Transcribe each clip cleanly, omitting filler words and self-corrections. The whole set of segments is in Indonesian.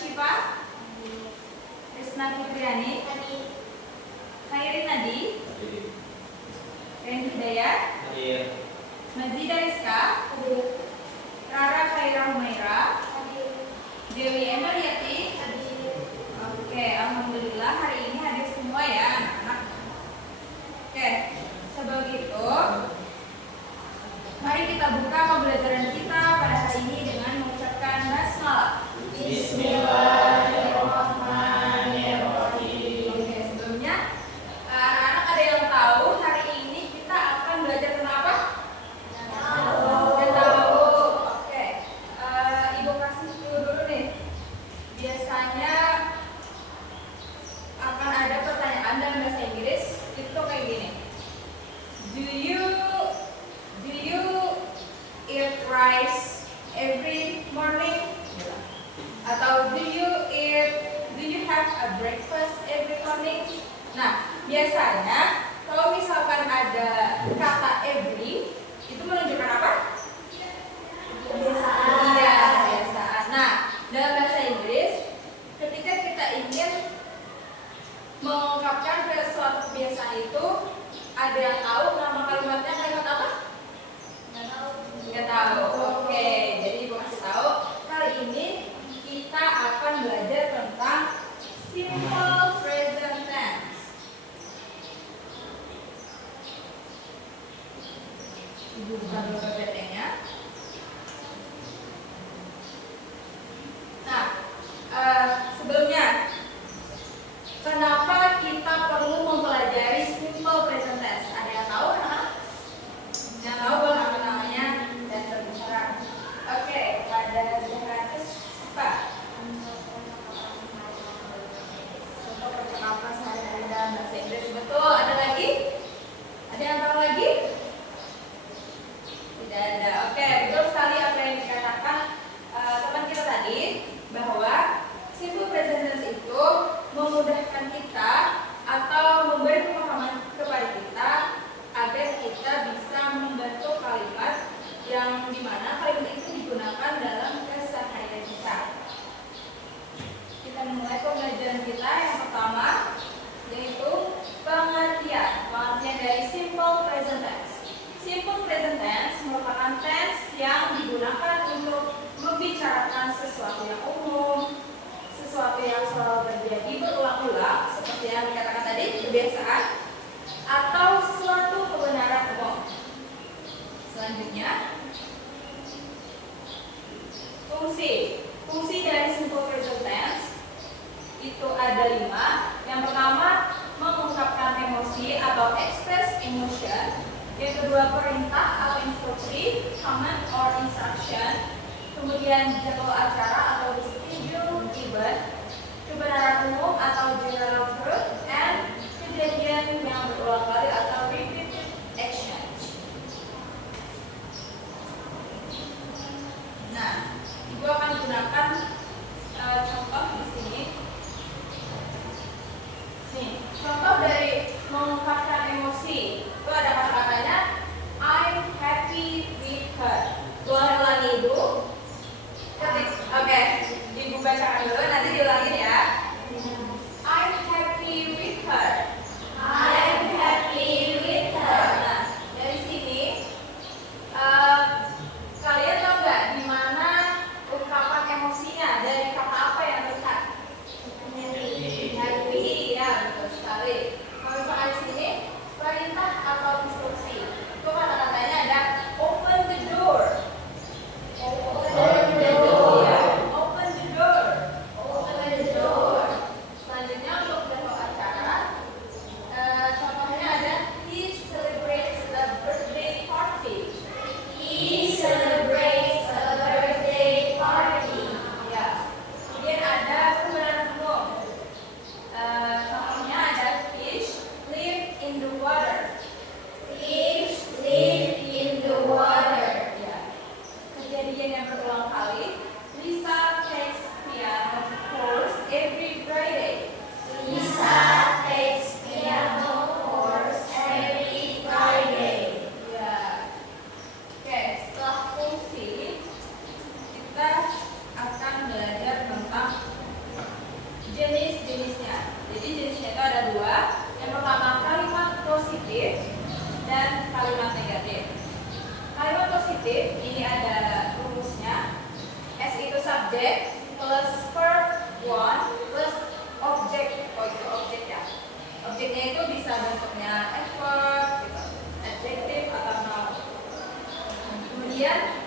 Syifa, Risna Fitriani, Khairin Nadi, Ren Hidayat, Mazida Rizka, Rara Khaira Humaira, Dewi Emeliati. Oke, alhamdulillah hari ini hadir semua ya anak-anak. Oke, sebelum itu mari kita buka pembelajaran kita pada hari ini dengan mengucapkan basmalah. Bismillahirrahmanirrahim. Oke, sebelumnya anak-anak ada yang tahu hari ini kita akan belajar tentang apa? Tahu. Oke, Ibu kasih dulu nih. Biasanya akan ada pertanyaan dalam bahasa Inggris itu kayak gini. Do you eat rice every morning? Atau do you have a breakfast every morning? Nah, biasanya kalau misalkan ada kata every itu menunjukkan apa? Kebiasaan. Iya, kebiasaan. Nah, dalam bahasa Inggris ketika kita ingin mengungkapkan suatu kebiasaan itu, ada yang tahu nama kalimatnya kalimat apa? Nggak tahu. Oke, jadi Ibu kasih tahu kali ini kita akan belajar tentang simple present tense. Ibu buka dulu PPT-nya. Nah, sebelumnya kenapa kita perlu mempelajari simple present tense? Ada yang tahu kan? Yang tahu apa namanya dan berbicara. Oke, pada gratis Pak. Contoh percakapan sehari-hari dalam bahasa Inggris. Betul. Ada lagi? Ada yang tahu lagi? Tidak ada. Oke, betul sekali apa yang dikatakan teman kita tadi, bahwa simple present tense itu memudahkan kita atau memberi pemahaman kepada kita agar kita bisa membentuk kalimat yang dimana kalimat itu digunakan dalam keseharian kita. Kita mulai pembelajaran kita yang pertama, yaitu pengertian dari simple present tense. Simple present tense merupakan tense yang digunakan untuk membicarakan sesuatu yang umum, sesuatu yang selalu terjadi berulang-ulang seperti yang dikatakan tadi, kebiasaan, atau suatu kebenaran umum. Selanjutnya, fungsi dari simple present tense itu ada 5. Yang pertama, mengungkapkan emosi atau express emotion. Yang kedua, perintah atau instruksi, command or instruction. Kemudian jadwal acara atau schedule event, kebenaran umum atau general truth, and kejadian yang berulang kali atau repeated actions. Nah, Ibu akan gunakan contoh di sini. Nih, contoh dari mengungkapkan emosi itu ada kata-katanya I'm happy with her. Ulangi Ibu. Oke, Ibu bacakan dulu, nanti diulangin ya. I'm happy with her. I'm happy with her. Nah, dari sini kalian tahu nggak di mana ungkapan emosinya, dari kata apa yang terlihat? Happy, ya betul sekali. Kalau misalnya di sini perintah atau instruksi, itu kata-katanya ada subject plus verb one plus object. Oh itu objek ya. Objeknya itu bisa bentuknya adverb, gitu, adjective atau noun. Kemudian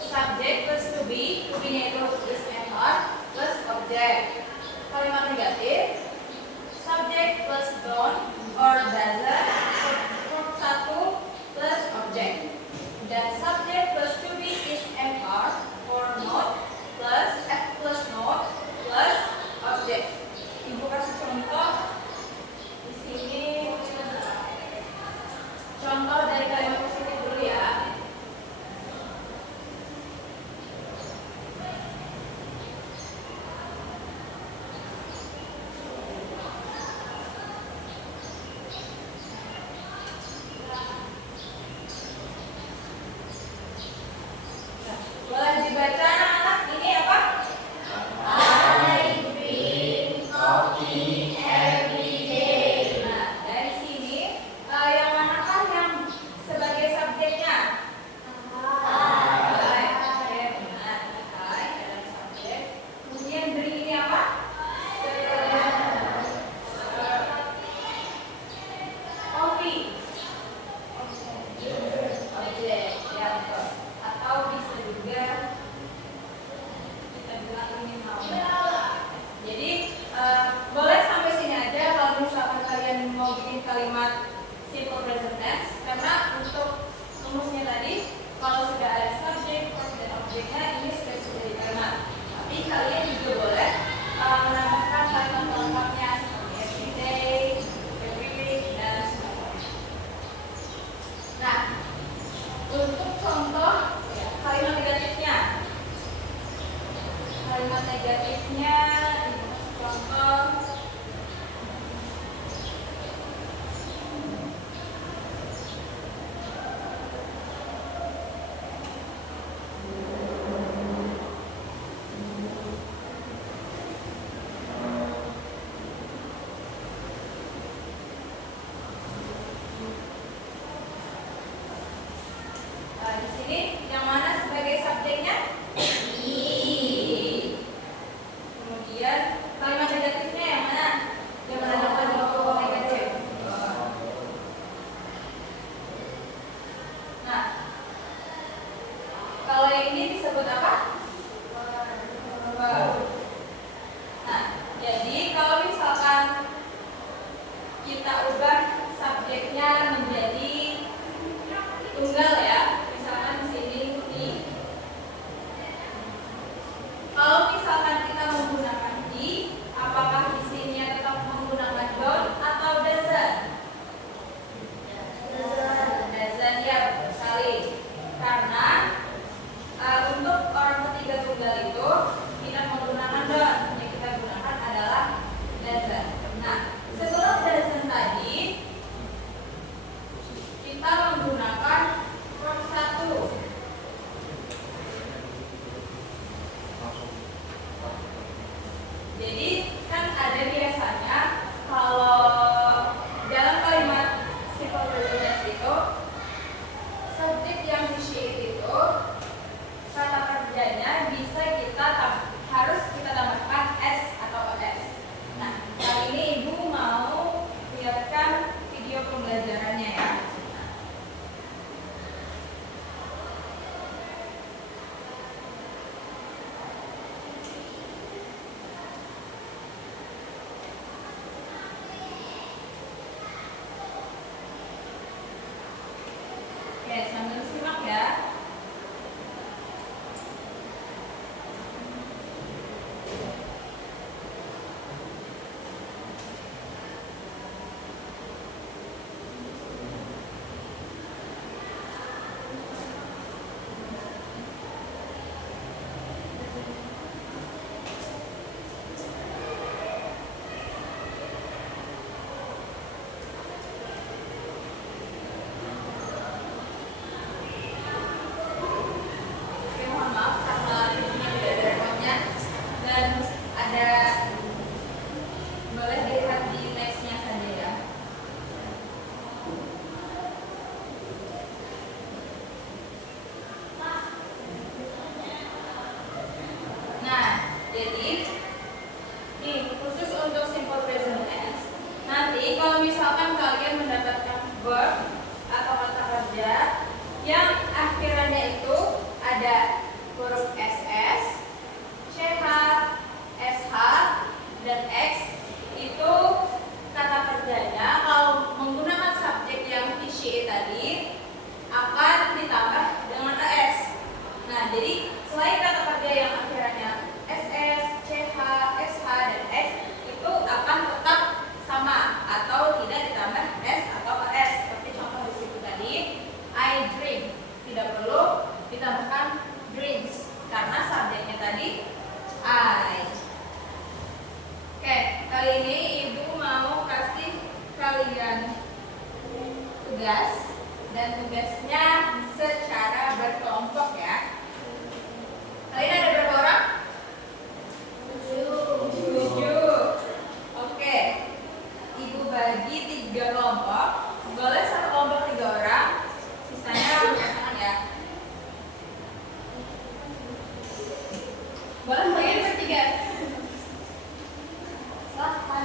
subject plus to be-nya itu is and are plus object. Kalimat negatif subject plus don't or doesn't, verb 1 plus object. Dan subject plus to be is and are or not plus not plus object. Ibu kasih contoh di sini. Contoh dari kalimat positif dulu ya. Boleh dibaca anak-anak, ini apa? I drink coffee every day. Nah, dari sini yang manakah yang sebagai subjeknya? I. Oke, benar. I adalah subjek. Kemudian drink ini apa? Coffee. Objek, ya betul. Atau bisa juga kita bilang ini mau. Jadi boleh sampai sini aja kalau misalkan kalian mau bikin kalimat simple present tense, karena untuk rumusnya tadi kalau sudah ada subjek, verb dan objeknya ini sudah diterima. Tapi kalian juga boleh menambahkan kalimat pelengkapnya seperti every day, every week dan sebagainya. Nah, untuk contoh kalimat negatifnya, ini contoh. Di sini yang mana sebagai subjeknya? I. Kemudian kalimat negatifnya yang mana? Nah, jadi nih khusus untuk simple present tense. Nanti kalau misalkan kalian mendapatkan verb atau kata kerja yang akhirannya itu ada huruf ss, ch, sh, dan x, itu kata kerjanya kalau menggunakan subjek yang isi tadi akan ditambah dengan es. Nah, jadi selain kata kerja yang akhirannya ss, ch, sh, dan x itu akan tetap sama atau tidak ditambah s atau es. Seperti contoh di situ tadi, I drink, tidak perlu ditambahkan drinks karena subjeknya tadi I. Oke, kali ini ibu mau kasih kalian tugas, dan tugasnya secara berkelompok ya. Kalian ada berapa orang? 7. Oke, ibu bagi 3 kelompok. Boleh satu kelompok 3 orang, sisanya pasangan ya. Boleh kalian bertiga. Silahkan.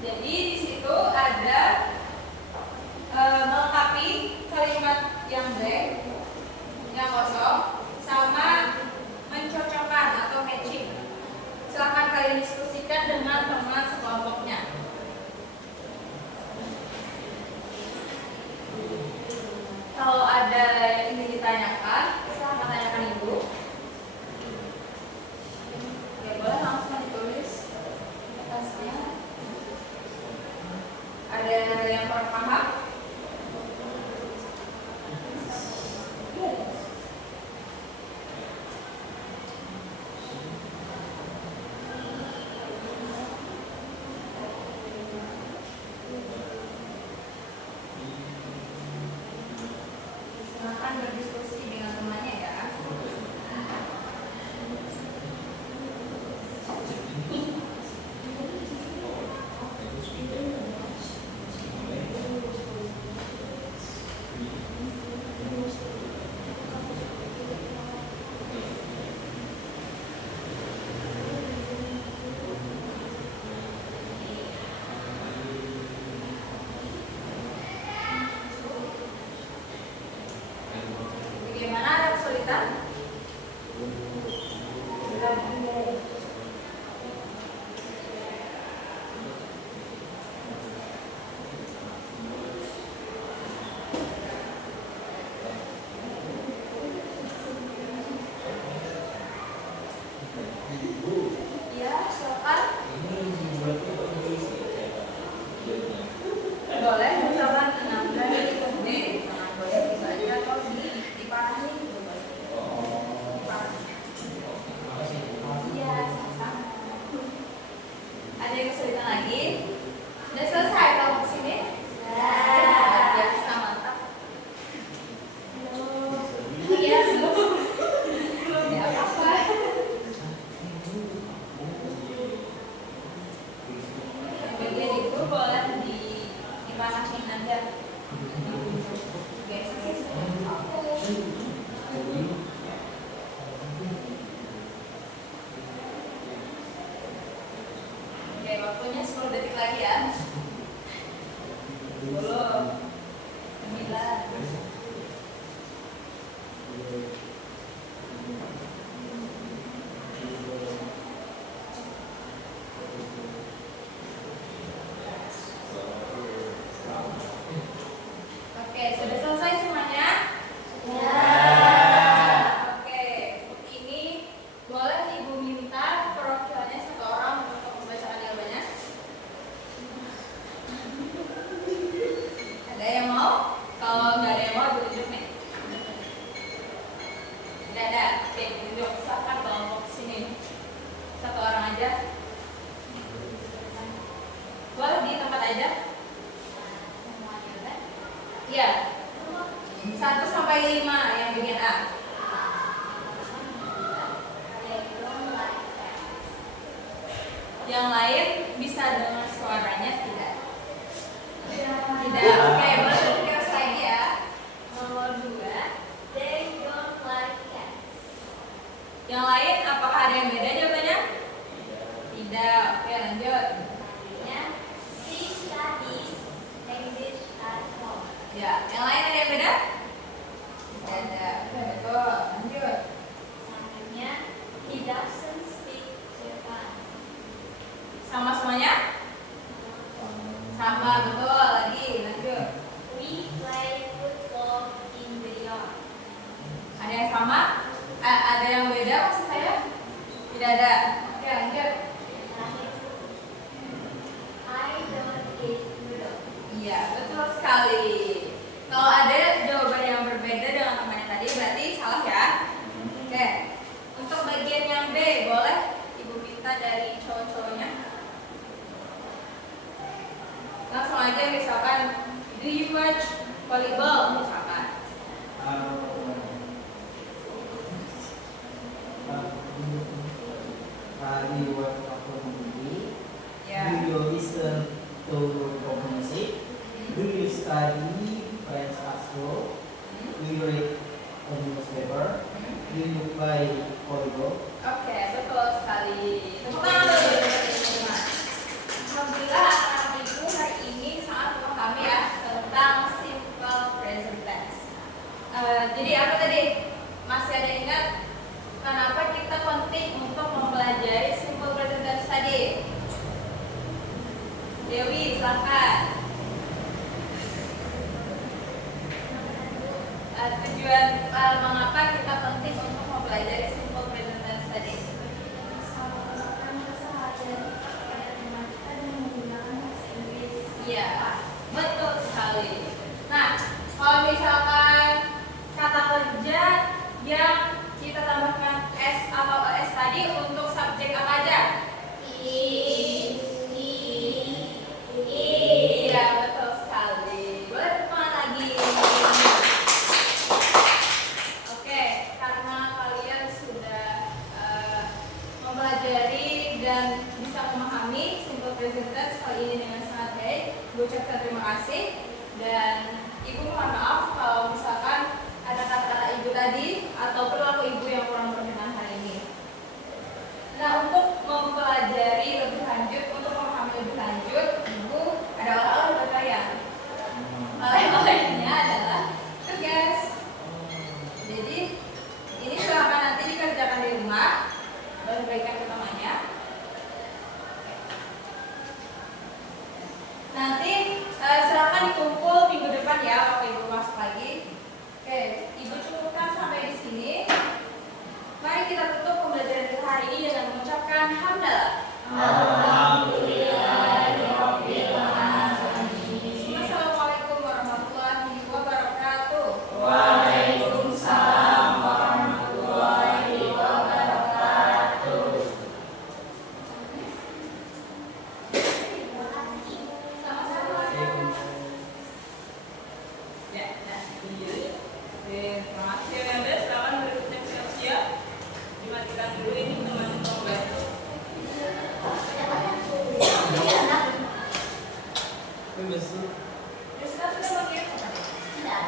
Jadi di situ ada melengkapi kalimat yang blank, yang kosong, sama mencocokkan atau matching. Silahkan kalian diskusikan dengan teman sekelompoknya. Kalau ada yang ingin ditanyakan, silahkan tanyakan ibu. Ya boleh langsung ditulis di atasnya. Ada yang kurang paham? Silakan berdiskusi dengan temannya ya. Bagaimana, ada kesulitan? Ya, silakan. Boleh, misalkan menambah di boleh dibaca atau diparahin. Iya, sama-sama. Ada yang kesulitan lagi? Udah selesai kalau ke sini? Ya, bisa, mantap. Iya, belum. Belum ya apa-apa. Bagian itu boleh dipanasin aja. Guys, oke, waktunya 10 detik lagi ya. 10, 9. Oke, sudah selesai semuanya? Ya. Oke, ini boleh ibu minta perwakilannya 1 orang untuk membacaan jawabannya. Ada yang mau? Kalau nggak ada yang mau, ibu tunjuk nih. Tidak ada. Oke, tunjuk. Silakan kelompok sini. 1 orang aja. Boleh di tempat aja. Iya. 1 sampai 5 yang bagian A. Yang lain bisa dengar suaranya tidak? Tidak. Oke, boleh tunjukkan lagi ya. Nomor 2. They don't like cats. Yang lain apakah ada yang beda jawabannya? Tidak. Oke, lanjut. She studies English at home. Ya, yang lain ada yang beda? Tidak ada. Oke, betul. Lanjut. Selanjutnya, he doesn't speak Japan. Sama semuanya? Sama, betul. Lagi, lanjut. We play football in the yard. Ada yang sama? Ada yang beda maksud saya? Tidak ada. Oke, lanjut. I don't eat noodles. Iya, betul sekali. Kalau ada jawaban yang berbeda dengan teman yang tadi berarti salah ya. Oke. Untuk bagian yang B, boleh Ibu minta dari cowok-cowoknya. Langsung aja misalkan, do you watch volleyball misalkan. Do you watch movie? Ya. Do you listen to pop music? Do you study French at school? Do you read a newspaper? Do you play volleyball? Oke, betul sekali. Tepuk tangan dulu. Alhamdulillah anak ibu hari ini sangat memahami ya tentang simple present tense. Jadi apa tadi? Masih ada ingat kenapa kita penting untuk mempelajari simple present tense tadi? Dewi, silakan. Tujuan mengapa kita penting untuk mempelajari simple present tense tadi? Iya, betul sekali. Nah, kalau misalkan kata kerja yang kita tambahkan S atau ES tadi untuk subjek apa aja? Iya, betul sekali. Boleh tepuk tangan lagi. Oke, karena kalian sudah mempelajari dan bisa memahami simple present tense kali ini dengan sangat baik, gue ucapkan terima kasih dan ibu mohon maaf kalau misalkan ada kata-kata ibu tadi atau perilaku ibu yang kurang berkenan hari ini. Nah, untuk mempelajari lebih lanjut, untuk memahami lebih lanjut, ibu ada oleh-oleh buat kalian. Oleh-olehnya adalah tugas. Jadi ini silakan nanti dikerjakan di rumah, baru berikan ke temannya. Nanti silakan dikumpul minggu depan ya, waktu ibu masuk lagi. Oke, ibu cukupkan sampai di sini. Mari kita tutup pembelajaran kita hari ini dengan mengucapkan hamdalah. Assalamualaikum warahmatullahi wabarakatuh. Waalaikumsalam warahmatullahi wabarakatuh. Sama-sama. Ya, nah, ini. Terima kasih Anda. Silakan berikutnya siap-siap. Dimatikan dulu ini teman pembantu. Besok Sudah pakai apa? Tidak.